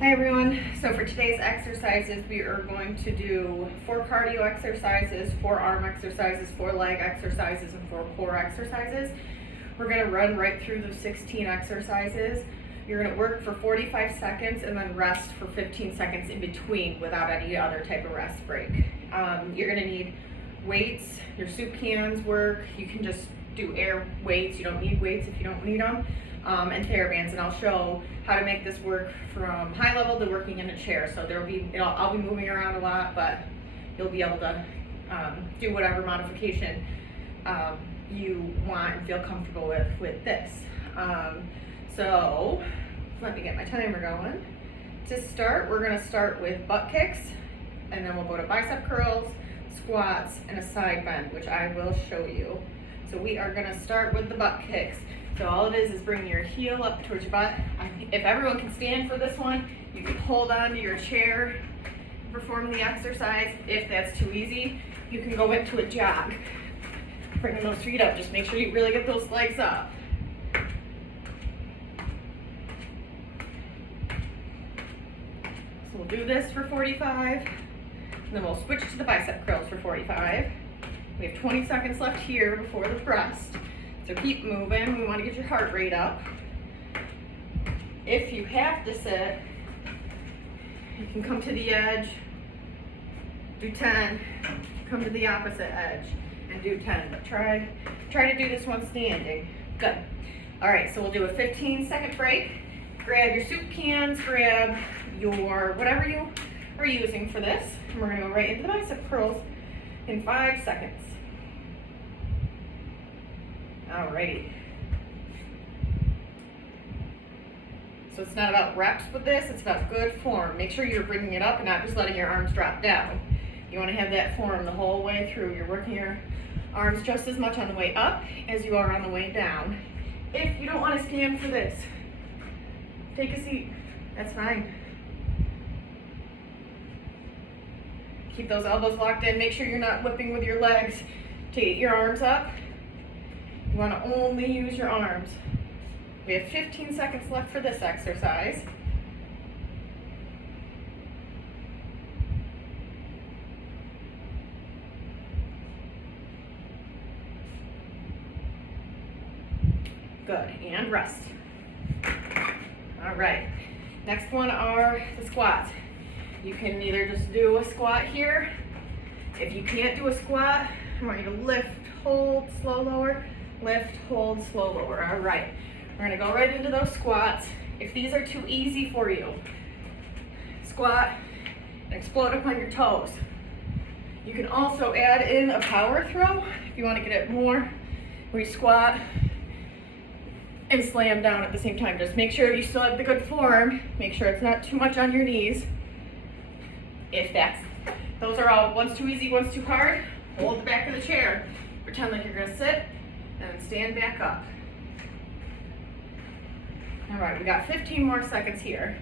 Hi everyone, so for today's exercises we are going to do 4 cardio exercises, 4 arm exercises, 4 leg exercises, and 4 core exercises. We're going to run right through the 16 exercises. You're going to work for 45 seconds and then rest for 15 seconds in between without any other type of rest break. You're going to need weights, your soup cans work, you can just do air weights, you don't need weights if you don't need them. And TheraBands, and I'll show how to make this work from high level to working in a chair. So there'll be, I'll be moving around a lot, but you'll be able to do whatever modification you want and feel comfortable with this. So let me get my timer going. To start, we're going to start with butt kicks, and then we'll go to bicep curls, squats, and a side bend, which I will show you. So we are going to start with the butt kicks. So all it is bringing your heel up towards your butt. If everyone can stand for this one, you can hold on to your chair, perform the exercise. If that's too easy, you can go into a jog. Bringing those feet up, just make sure you really get those legs up. So we'll do this for 45, and then we'll switch to the bicep curls for 45. We have 20 seconds left here before the rest. So keep moving, we want to get your heart rate up. If you have to sit, you can come to the edge, do 10, come to the opposite edge and do 10, but try to do this one standing. Good. All right, so we'll do a 15-second break. Grab your soup cans, grab your whatever you are using for this, and we're gonna go right into the bicep curls in 5 seconds. Alrighty. So it's not about reps with this, it's about good form. Make sure you're bringing it up and not just letting your arms drop down. You want to have that form the whole way through. You're working your arms just as much on the way up as you are on the way down. If you don't want to stand for this, take a seat. That's fine. Keep those elbows locked in. Make sure you're not whipping with your legs to get your arms up. You want to only use your arms. We have 15 seconds left for this exercise. Good, and rest. All right, next one are the squats. You can either just do a squat here. If you can't do a squat, I want you to lift, hold, slow lower. Lift, hold, slow lower. All right, we're gonna go right into those squats. If these are too easy for you, squat and explode up on your toes. You can also add in a power throw if you want to get it more, where you squat and slam down at the same time. Just make sure you still have the good form. Make sure it's not too much on your knees. Those are all, one's too easy, one's too hard, hold the back of the chair. Pretend like you're gonna sit and stand back up. All right, we got 15 more seconds here.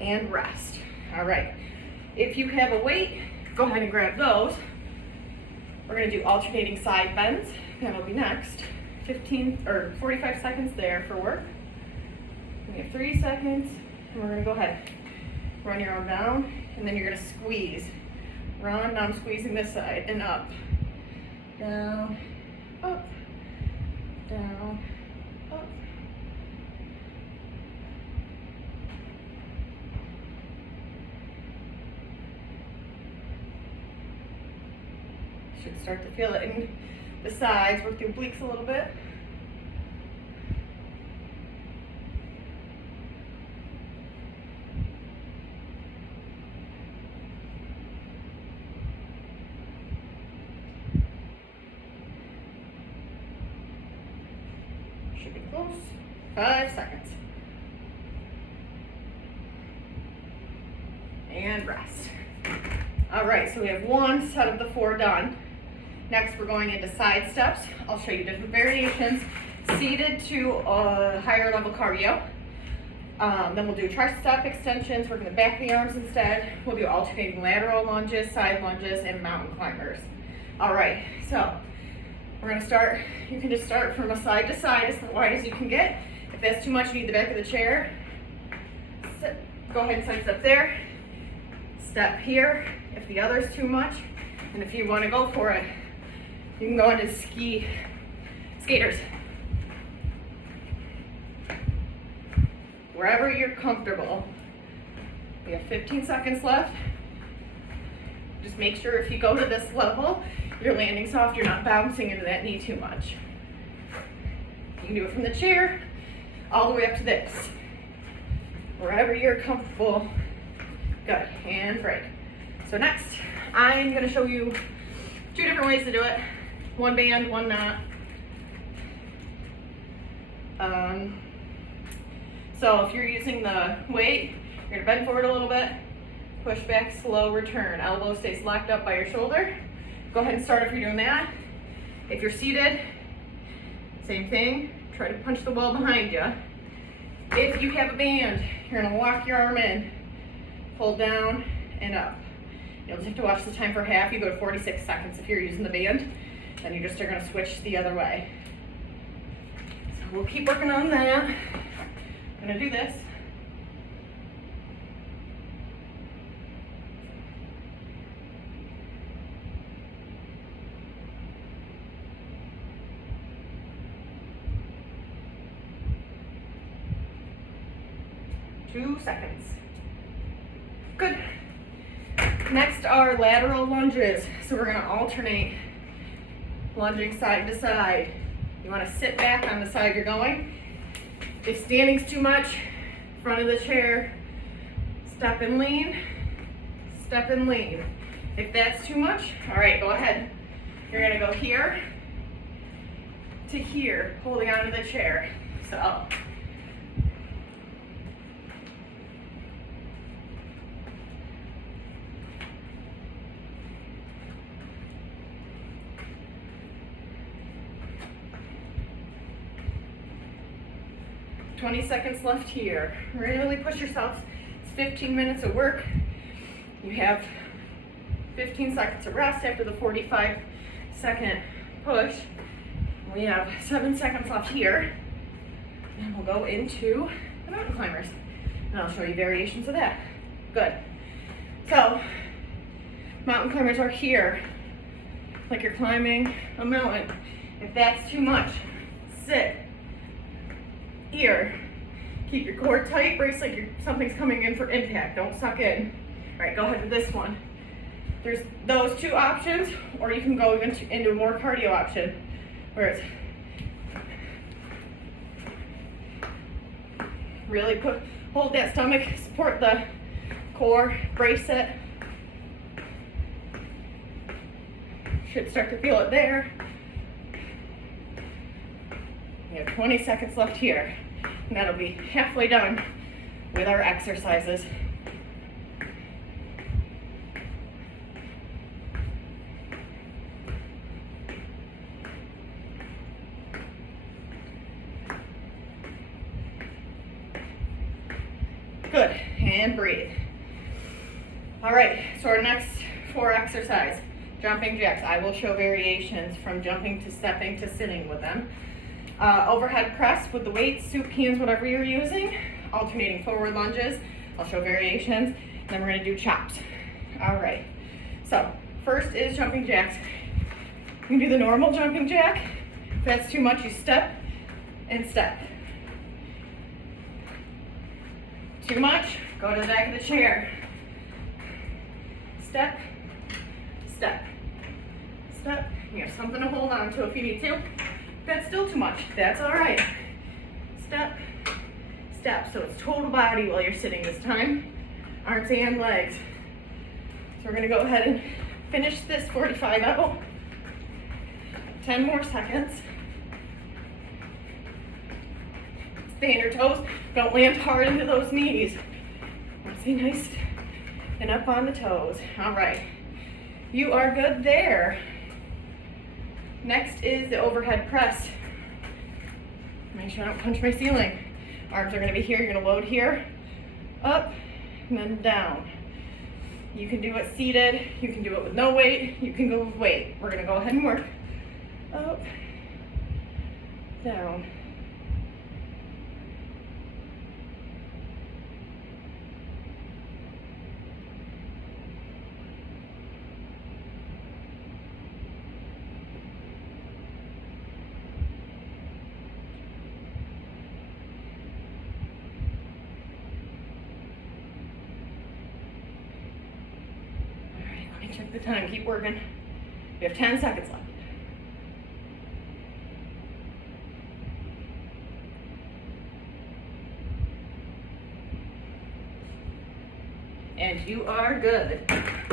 And rest. All right, if you have a weight, go ahead and grab those. We're gonna do alternating side bends. That'll be next. 45 seconds there for work. We have 3 seconds, and we're gonna go ahead. Run your arm down, and then you're gonna squeeze. Run, now I'm squeezing this side, and up. Down, up, down, up. Should start to feel it in the sides, work the obliques a little bit. Should be close. 5 seconds. And rest. All right, so we have 1 set of the 4 done. Next, we're going into side steps. I'll show you different variations. Seated to a higher level cardio. Then we'll do tricep extensions, working the back of the arms instead. We'll do alternating lateral lunges, side lunges, and mountain climbers. All right, so we're gonna start, you can just start from a side to side as wide as you can get. If that's too much, you need the back of the chair. Go ahead and side step there. Step here if the other's too much. And if you wanna go for it, you can go into skaters. Wherever you're comfortable. We have 15 seconds left. Just make sure if you go to this level, you're landing soft, you're not bouncing into that knee too much. You can do it from the chair all the way up to this. Wherever you're comfortable. Good, and break. So next, I'm gonna show you 2 different ways to do it. One band, one not. So if you're using the weight, you're gonna bend forward a little bit, push back, slow return. Elbow stays locked up by your shoulder. Go ahead and start if you're doing that. If you're seated, same thing. Try to punch the wall behind you. If you have a band, you're gonna walk your arm in, pull down and up. You'll just have to watch the time for half. You go to 46 seconds if you're using the band. Then you just are gonna switch the other way. So we'll keep working on that. I'm gonna do this. Two seconds. Good. Next are lateral lunges. So we're gonna alternate lunging side to side. You wanna sit back on the side you're going. If standing's too much, front of the chair, step and lean, step and lean. If that's too much, all right, go ahead. You're gonna go here to here, holding onto the chair. So, $20 seconds left here. Really push yourself. It's 15 minutes of work. You have 15 seconds of rest after the 45-second push. We have 7 seconds left here. And we'll go into the mountain climbers. And I'll show you variations of that. Good. So, mountain climbers are here, like you're climbing a mountain. If that's too much, sit. Here, keep your core tight, brace like something's coming in for impact, don't suck in. All right, go ahead with this one. There's those 2 options, or you can go into a more cardio option, where it's really hold that stomach, support the core, brace it. Should start to feel it there. We have 20 seconds left here, and that'll be halfway done with our exercises. Good, and breathe. All right, so our next 4 exercise, jumping jacks. I will show variations from jumping to stepping to sitting with them. Overhead press with the weights, supines, whatever you're using. Alternating forward lunges. I'll show variations. Then we're going to do chops. All right. So first is jumping jacks. You can do the normal jumping jack. If that's too much, you step and step. Too much, go to the back of the chair. Step, step, step. You have something to hold on to if you need to. That's still too much. That's all right. Step, step. So it's total body while you're sitting this time. Arms and legs. So we're gonna go ahead and finish this 45 out. 10 more seconds. Stay on your toes. Don't land hard into those knees. Stay nice and up on the toes. All right. You are good there. Next is the overhead press. Make sure I don't punch my ceiling. Arms are gonna be here, you're gonna load here, up, and then down. You can do it seated, you can do it with no weight, you can go with weight. We're gonna go ahead and work. Up, down. Check the time, keep working. We have 10 seconds left. And you are good.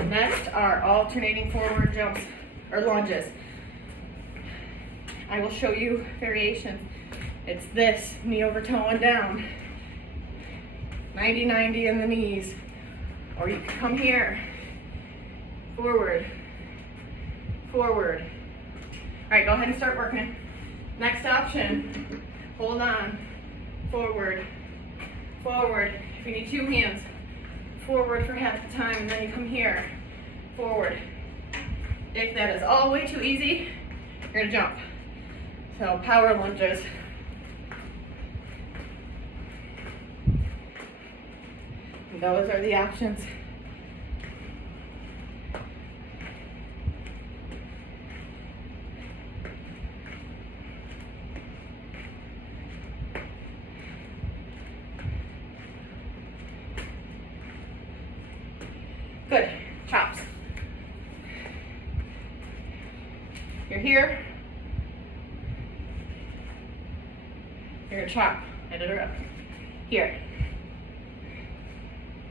Next are alternating forward jumps or lunges. I will show you variations. It's this, knee over toe and down. 90-90 in the knees. Or you can come here. Forward, forward. All right, go ahead and start working it. Next option, hold on, forward, forward. If you need two hands, forward for half the time, and then you come here, forward. If that is all way too easy, you're gonna jump. So power lunges. And those are the options. Good, chops. You're here. You're gonna chop, end it up. Here.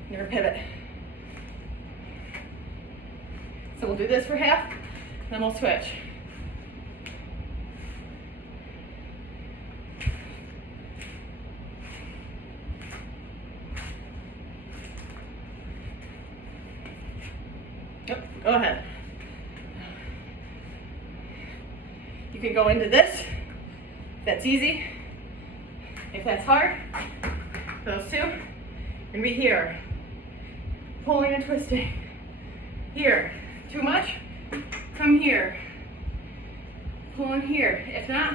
You're gonna pivot. So we'll do this for half, then we'll switch. Yep, go ahead. You can go into this, if that's easy. If that's hard, those two, you're gonna be here. Pulling and twisting. Here, too much, come here. Pulling here, if not,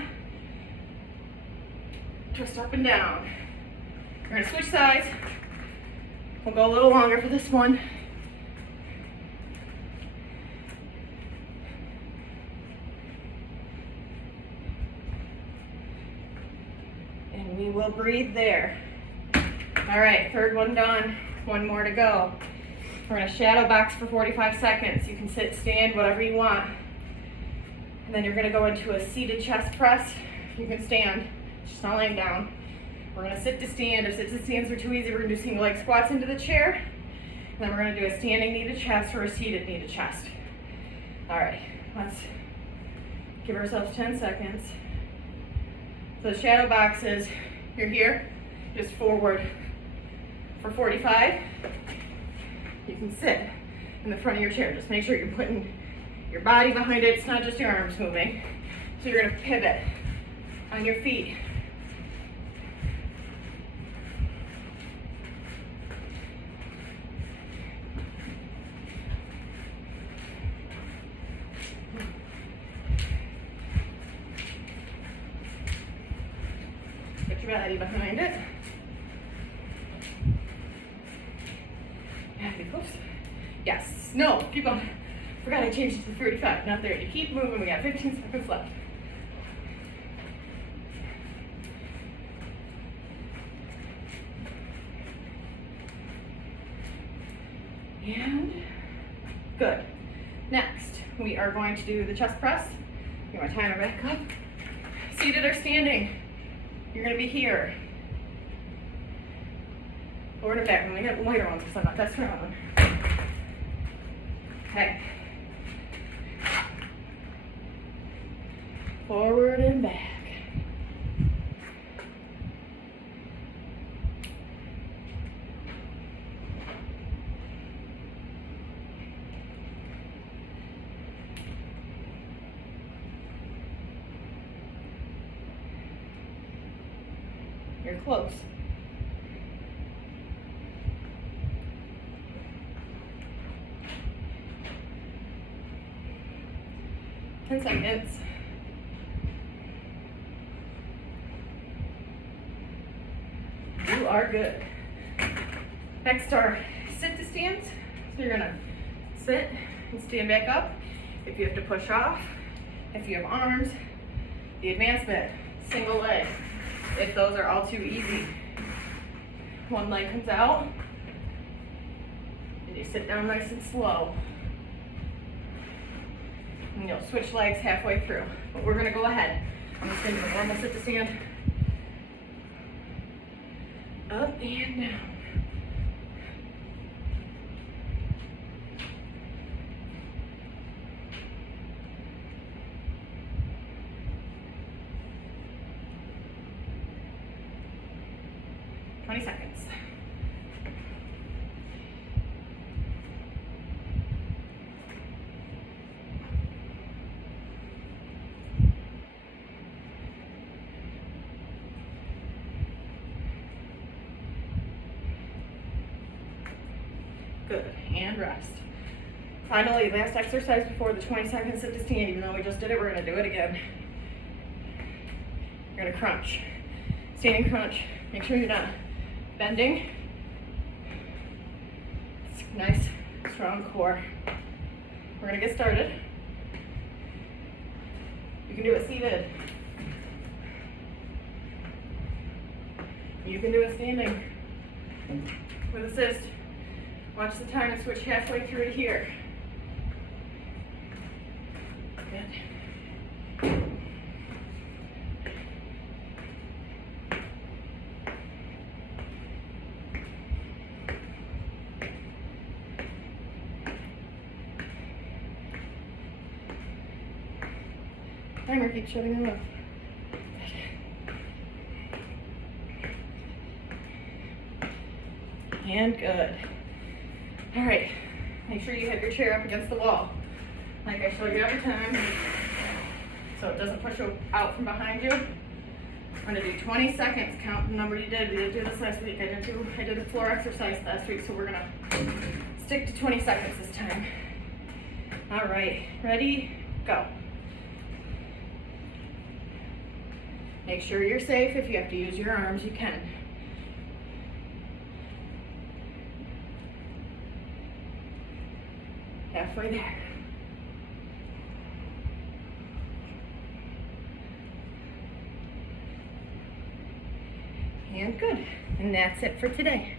twist up and down. We're gonna switch sides. We'll go a little longer for this one. And we will breathe there. All right, third one done. One more to go. We're gonna shadow box for 45 seconds. You can sit, stand, whatever you want. And then you're gonna go into a seated chest press. You can stand, just not laying down. We're gonna sit to stand. If sit to stands are too easy, we're gonna do single leg squats into the chair. And then we're gonna do a standing knee to chest or a seated knee to chest. All right, let's give ourselves 10 seconds. So the shadow box is, you're here, just forward for 45. You can sit in the front of your chair. Just make sure you're putting your body behind it. It's not just your arms moving. So you're gonna pivot on your feet. Put your body behind it. Yeah, be close. Yes. No, keep going. Forgot I changed it to 35. Not 30. Keep moving. We got 15 seconds left. And good. Next, we are going to do the chest press. You want to time it back up. Seated or standing. You're going to be here. Forward and back. I'm going to get lighter ones because I'm not that strong. Okay. Forward and back. You're close. 10 seconds. You are good. Next are sit to stands. So you're gonna sit and stand back up. If you have to push off, if you have arms, the advancement, single leg. If those are all too easy, one leg comes out, and you sit down nice and slow. And you'll switch legs halfway through. But we're gonna go ahead. I'm just gonna do a normal sit to stand. Up and down. Seconds. Good, and rest. Finally, last exercise before the 20-second sit to stand. Even though we just did it, we're gonna do it again. You're gonna crunch. Standing crunch. Make sure you're not bending. Nice, strong core. We're gonna get started. You can do it seated. You can do it standing. With assist. Watch the time and switch halfway through to here. Good. Timer keeps shutting off. And good. All right, make sure you have your chair up against the wall, like I show you every time, so it doesn't push you out from behind you. I'm gonna do 20 seconds, count the number you did. We didn't do this last week. I did a floor exercise last week, so we're gonna stick to 20 seconds this time. All right, ready, go. Make sure you're safe. If you have to use your arms, you can. Halfway there. And good. And that's it for today.